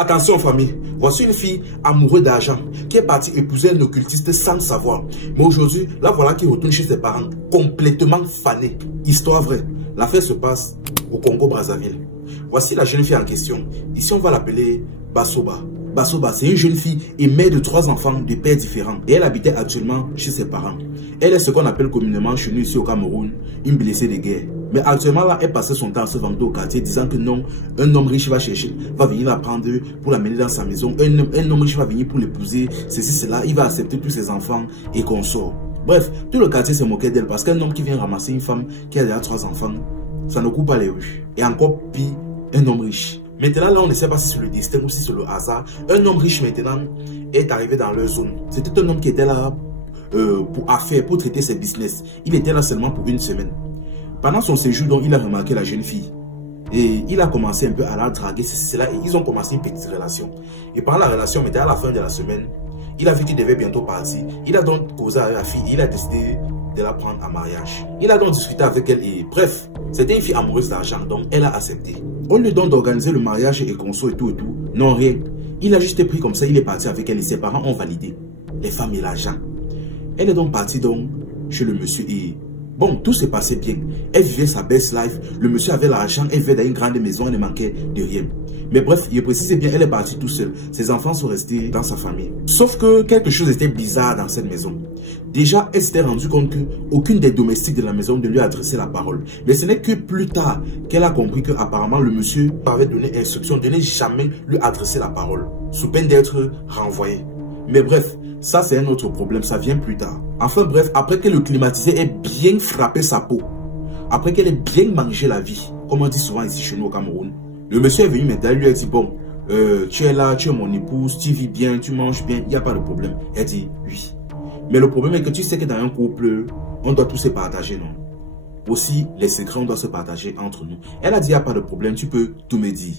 Attention famille, voici une fille amoureuse d'argent qui est partie épouser un occultiste sans le savoir. Mais aujourd'hui, la voilà qui retourne chez ses parents complètement fanée. Histoire vraie, l'affaire se passe au Congo-Brazzaville. Voici la jeune fille en question. Ici on va l'appeler Bassoba. Bassoba, c'est une jeune fille et mère de 3 enfants de pères différents. Et elle habitait actuellement chez ses parents. Elle est ce qu'on appelle communément chez nous ici au Cameroun, une blessée de guerre. Mais actuellement là, elle passait son temps à se vanter au quartier disant que non, un homme riche va venir la prendre pour l'amener dans sa maison. Un homme riche va venir pour l'épouser, ceci, cela, il va accepter tous ses enfants et qu'on sort. Bref, tout le quartier se moquait d'elle parce qu'un homme qui vient ramasser une femme qui a déjà 3 enfants, ça ne coupe pas les rues. Et encore pire, un homme riche. Maintenant, là, on ne sait pas si c'est le destin ou si c'est le hasard. Un homme riche, maintenant, est arrivé dans leur zone. C'était un homme qui était là pour traiter ses business. Il était là seulement pour une semaine. Pendant son séjour, donc, il a remarqué la jeune fille. Et il a commencé un peu à la draguer. C'est là, ils ont commencé une petite relation. Et pendant la relation, mais à la fin de la semaine, il a vu qu'il devait bientôt partir. Il a donc causé avec la fille. Il a décidé de la prendre en mariage. Il a donc discuté avec elle et bref, c'était une fille amoureuse d'argent, donc elle a accepté. Au lieu donc d'organiser le mariage et conso et tout, non rien. Il a juste pris comme ça, il est parti avec elle et ses parents ont validé. Les femmes et l'argent. Elle est donc partie donc chez le monsieur et bon, tout s'est passé bien. Elle vivait sa best life, le monsieur avait l'argent, elle vivait dans une grande maison, elle ne manquait de rien. Mais bref, il précisait bien, elle est partie tout seule. Ses enfants sont restés dans sa famille. Sauf que quelque chose était bizarre dans cette maison. Déjà, elle s'était rendue compte qu'aucune des domestiques de la maison ne lui adressait la parole. Mais ce n'est que plus tard qu'elle a compris qu'apparemment le monsieur avait donné instruction de ne jamais lui adresser la parole, sous peine d'être renvoyé. Mais bref, ça c'est un autre problème, ça vient plus tard. Enfin bref, après que le climatisé ait bien frappé sa peau, après qu'elle ait bien mangé la vie, comme on dit souvent ici chez nous au Cameroun, le monsieur est venu maintenant, il lui a dit bon, tu es là, tu es mon épouse, tu vis bien, tu manges bien, il n'y a pas de problème. Elle dit oui. Mais le problème est que tu sais que dans un couple, on doit tous se partager, non? Aussi, les secrets, on doit se partager entre nous. Elle a dit, il n'y a pas de problème, tu peux tout me dire.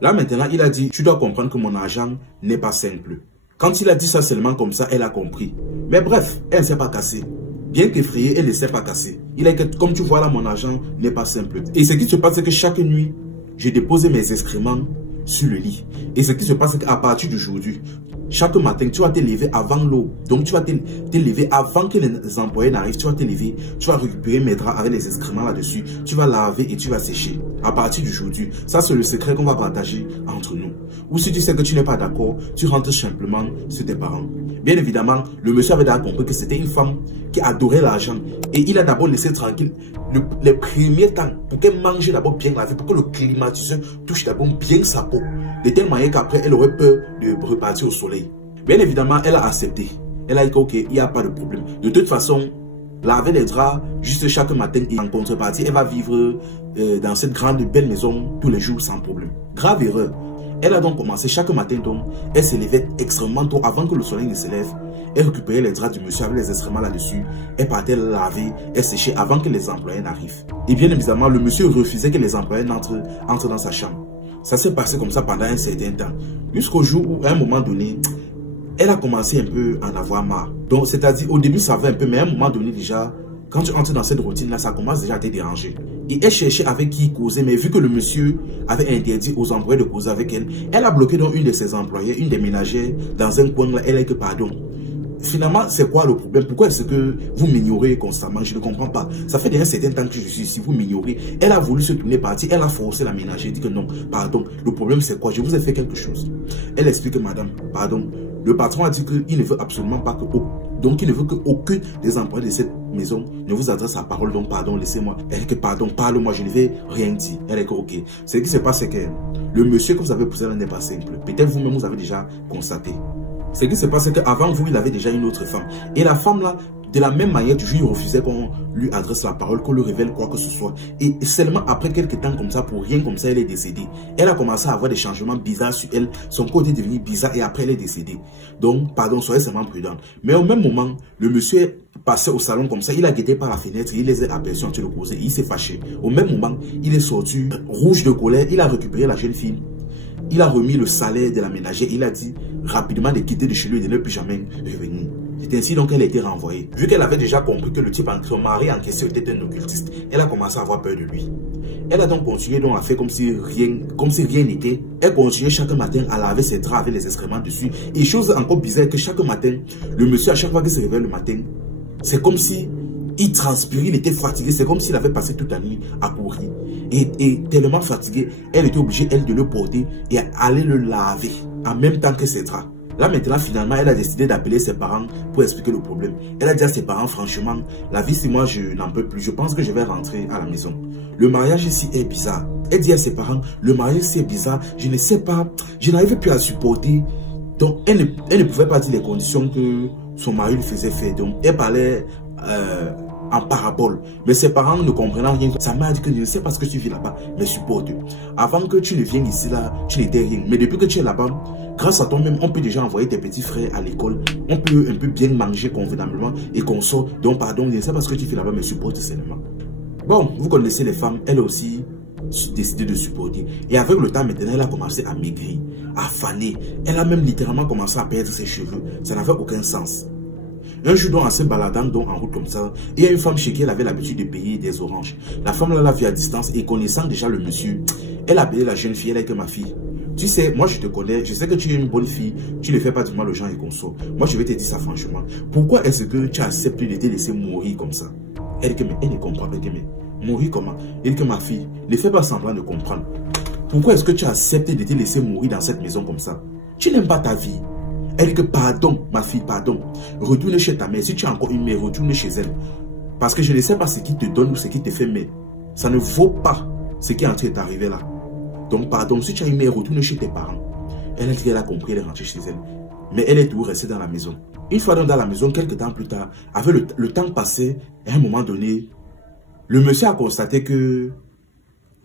Là maintenant, il a dit, tu dois comprendre que mon argent n'est pas simple. Quand il a dit ça seulement comme ça, elle a compris. Mais bref, elle ne s'est pas cassée. Bien qu'effrayée, elle ne s'est pas cassée. Il a dit, comme tu vois là, mon argent n'est pas simple. Et ce qui se passe, c'est que chaque nuit, je déposais mes excréments sur le lit. Et ce qui se passe, c'est qu'à partir d'aujourd'hui, chaque matin, tu vas te lever avant l'eau. Donc, tu vas te lever avant que les employés n'arrivent. Tu vas te lever, tu vas récupérer mes draps avec les excréments là-dessus. Tu vas laver et tu vas sécher. À partir d'aujourd'hui, ça c'est le secret qu'on va partager entre nous. Ou si tu sais que tu n'es pas d'accord, tu rentres simplement chez tes parents. Bien évidemment, le monsieur avait déjà compris que c'était une femme qui adorait l'argent. Et il a d'abord laissé tranquille les premiers temps pour qu'elle mange d'abord bien la vie, pour que le climatiseur touche d'abord bien sa peau. De telle manière qu'après, elle aurait peur de repartir au soleil. Bien évidemment, elle a accepté. Elle a dit ok, il n'y a pas de problème. De toute façon, laver les draps juste chaque matin et en contrepartie, elle va vivre dans cette grande belle maison tous les jours sans problème. Grave erreur. Elle a donc commencé chaque matin, donc, elle se levait extrêmement tôt avant que le soleil ne se lève. Elle récupérait les draps du monsieur avec les excréments là-dessus. Elle partait laver, elle séchait avant que les employés n'arrivent. Et bien évidemment, le monsieur refusait que les employés entrent dans sa chambre. Ça s'est passé comme ça pendant un certain temps. Jusqu'au jour où, à un moment donné, elle a commencé un peu à en avoir marre. Donc, c'est-à-dire, au début, ça va un peu, mais à un moment donné, déjà, quand tu entres dans cette routine-là, ça commence déjà à te déranger. Et elle cherchait avec qui causer, mais vu que le monsieur avait interdit aux employés de causer avec elle, elle a bloqué donc une de ses employées, une des ménagères, dans un coin là, elle a dit que pardon. Finalement, c'est quoi le problème? Pourquoi est-ce que vous m'ignorez constamment? Je ne comprends pas. Ça fait déjà un certain temps que je suis ici, vous m'ignorez. Elle a voulu se tourner partie, elle a forcé la ménagère, dit que non, pardon. Le problème c'est quoi? Je vous ai fait quelque chose. Elle explique que madame, pardon. Le patron a dit qu'il ne veut absolument pas que... Donc, il ne veut qu'aucun des employés de cette maison ne vous adresse la parole. Donc, pardon, laissez-moi. Elle dit que, pardon, parle-moi, je ne vais rien dire. Elle dit que, ok. Ce qui se passe, c'est que le monsieur que vous avez poussé là n'est pas simple. Peut-être vous-même, vous avez déjà constaté. Ce qui se passe, c'est qu'avant vous, il avait déjà une autre femme. Et la femme là, de la même manière, toujours il refusait qu'on lui adresse la parole, qu'on lui révèle quoi que ce soit. Et seulement après quelques temps comme ça, pour rien comme ça, elle est décédée. Elle a commencé à avoir des changements bizarres sur elle. Son côté est devenu bizarre et après elle est décédée. Donc, pardon, soyez seulement prudent. Mais au même moment, le monsieur passait au salon comme ça. Il a guetté par la fenêtre, il les a aperçus en train de causer. Il s'est fâché. Au même moment, il est sorti rouge de colère. Il a récupéré la jeune fille. Il a remis le salaire de la ménagère. Il a dit rapidement de quitter de chez lui et de ne plus jamais revenir. C'est ainsi donc qu'elle a été renvoyée. Vu qu'elle avait déjà compris que le type, son mari en question était un occultiste, elle a commencé à avoir peur de lui. Elle a donc continué donc à faire comme si rien n'était. Elle continuait chaque matin à laver ses draps avec les excréments dessus. Et chose encore bizarre, que chaque matin, le monsieur, à chaque fois qu'il se réveille le matin, c'est comme si il transpirait, il était fatigué. C'est comme s'il avait passé toute la nuit à courir. Et tellement fatigué, elle était obligée, elle, de le porter et aller le laver en même temps que ses draps. Là maintenant, finalement, elle a décidé d'appeler ses parents pour expliquer le problème. Elle a dit à ses parents, franchement, la vie, si moi je n'en peux plus, je pense que je vais rentrer à la maison. Le mariage ici est bizarre. Elle dit à ses parents, le mariage ici est bizarre, je ne sais pas, je n'arrive plus à supporter. Donc, elle ne pouvait pas dire les conditions que son mari lui faisait faire. Donc, elle parlait en parabole. Mais ses parents ne comprenant rien. Sa mère a dit que je ne sais pas ce que tu vis là-bas, mais supporte. Avant que tu ne viennes ici, là, tu n'étais rien. Mais depuis que tu es là-bas, grâce à toi-même, on peut déjà envoyer tes petits frères à l'école. On peut un peu bien manger convenablement et qu'on sort. Donc, pardon, je ne sais pas ce que tu fais là-bas, mais supporte seulement. Bon, vous connaissez les femmes, elle a aussi décidé de supporter. Et avec le temps, maintenant, elle a commencé à maigrir, à faner. Elle a même littéralement commencé à perdre ses cheveux. Ça n'avait aucun sens. Un jour, donc, en se baladant donc, en route comme ça, il y a une femme chez qui elle avait l'habitude de payer des oranges. La femme là l'a vue à distance et connaissant déjà le monsieur, elle a appelé la jeune fille, elle a dit que ma fille, tu sais, moi je te connais, je sais que tu es une bonne fille, tu ne fais pas du mal aux gens et qu'on sort. Moi je vais te dire ça franchement. Pourquoi est-ce que tu acceptes de te laisser mourir comme ça? Elle dit que, mais elle ne comprend pas. Elle dit, mais mourir comment? Elle dit que ma fille, ne fais pas semblant de comprendre. Pourquoi est-ce que tu acceptes de te laisser mourir dans cette maison comme ça? Tu n'aimes pas ta vie. Elle dit que pardon, ma fille, pardon. Retourne chez ta mère. Si tu as encore une mère, retourne chez elle. Parce que je ne sais pas ce qui te donne ou ce qui te fait, mais ça ne vaut pas ce qui est en train d'arriver là. Donc pardon, si tu as une mère, retourne chez tes parents. Elle a dit qu'elle a compris, elle est rentrée chez elle. Mais elle est toujours restée dans la maison. Une fois dans la maison, quelques temps plus tard, avec le temps passé, à un moment donné, le monsieur a constaté que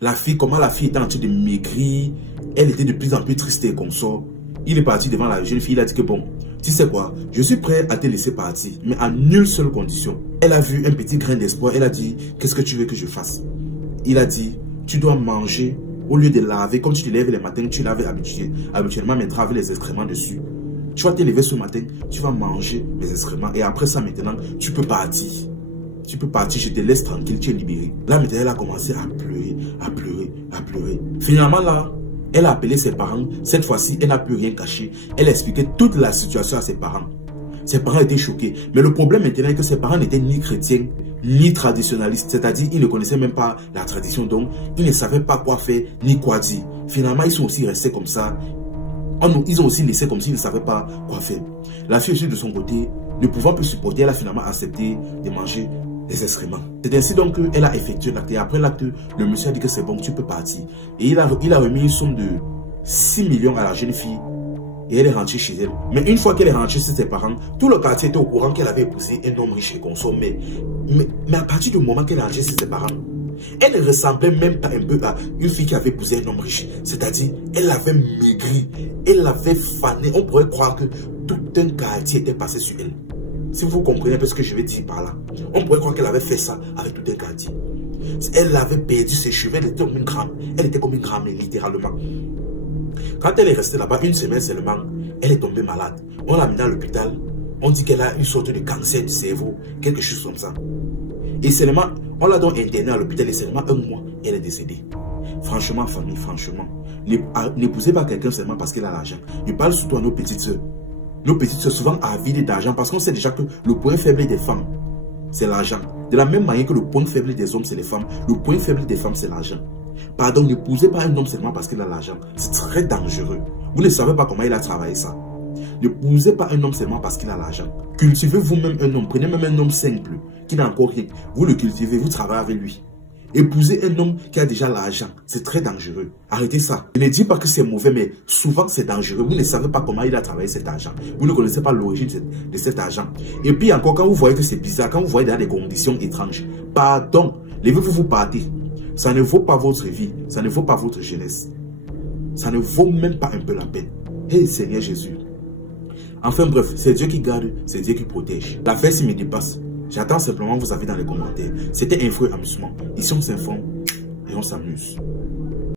la fille, comment la fille était en train de maigrir, elle était de plus en plus triste et consort. Il est parti devant la jeune fille, il a dit que bon, tu sais quoi, je suis prêt à te laisser partir, mais à nulle seule condition. Elle a vu un petit grain d'espoir, elle a dit, qu'est-ce que tu veux que je fasse? Il a dit, tu dois manger, au lieu de laver, comme tu te lèves les matins, tu laves habituellement mes draps avec les excréments dessus. Tu vas te lever ce matin, tu vas manger mes excréments, et après ça maintenant, tu peux partir. Tu peux partir, je te laisse tranquille, tu es libéré. Là maintenant, elle a commencé à pleurer, à pleurer, à pleurer. Finalement là, elle a appelé ses parents. Cette fois-ci, elle n'a plus rien caché. Elle a expliqué toute la situation à ses parents. Ses parents étaient choqués. Mais le problème maintenant est que ses parents n'étaient ni chrétiens, ni traditionnalistes. C'est-à-dire, ils ne connaissaient même pas la tradition. Donc, ils ne savaient pas quoi faire, ni quoi dire. Finalement, ils sont aussi restés comme ça. Ils ont aussi laissé comme s'ils ne savaient pas quoi faire. La fille aussi, de son côté, ne pouvant plus supporter, elle a finalement accepté de manger des excréments. C'est ainsi donc qu'elle a effectué l'acte. Et après l'acte, le monsieur a dit que c'est bon, tu peux partir. Et il a remis une somme de 6 millions à la jeune fille. Et elle est rentrée chez elle. Mais une fois qu'elle est rentrée chez ses parents, tout le quartier était au courant qu'elle avait épousé un homme riche et consommé. Mais à partir du moment qu'elle est rentrée chez ses parents, elle ne ressemblait même pas un peu à une fille qui avait épousé un homme riche. C'est-à-dire, elle avait maigri, elle avait fané. On pourrait croire que tout un quartier était passé sur elle. Si vous comprenez un peu ce que je vais dire par là, on pourrait croire qu'elle avait fait ça avec tout un quartier. Elle avait perdu ses cheveux, elle était comme une grande. Elle était comme une grande, littéralement. Quand elle est restée là-bas une semaine seulement, elle est tombée malade. On l'a amenée à l'hôpital. On dit qu'elle a une sorte de cancer du cerveau, quelque chose comme ça. Et seulement, on l'a donc internée à l'hôpital et seulement un mois, elle est décédée. Franchement, famille, franchement, n'épousez pas quelqu'un seulement parce qu'il a l'argent. Je parle surtout à nos petites soeurs. Nos petites soeurs souvent avides d'argent parce qu'on sait déjà que le point faible des femmes, c'est l'argent. De la même manière que le point faible des hommes, c'est les femmes, le point faible des femmes, c'est l'argent. Pardon, n'épousez pas un homme seulement parce qu'il a l'argent. C'est très dangereux. Vous ne savez pas comment il a travaillé ça. N'épousez pas un homme seulement parce qu'il a l'argent. Cultivez vous-même un homme. Prenez même un homme simple qui n'a encore rien. Vous le cultivez, vous travaillez avec lui. Épousez un homme qui a déjà l'argent. C'est très dangereux. Arrêtez ça. Je ne dis pas que c'est mauvais, mais souvent c'est dangereux. Vous ne savez pas comment il a travaillé cet argent. Vous ne connaissez pas l'origine de cet argent. Et puis encore, quand vous voyez que c'est bizarre, quand vous voyez dans des conditions étranges, pardon, levez-vous, vous partez. Ça ne vaut pas votre vie. Ça ne vaut pas votre jeunesse. Ça ne vaut même pas un peu la peine. Hé, Seigneur Jésus. Enfin bref, c'est Dieu qui garde, c'est Dieu qui protège. L'affaire s'y me dépasse. J'attends simplement vous avez dans les commentaires. C'était Info et Amusement. Ici on s'informe et on s'amuse.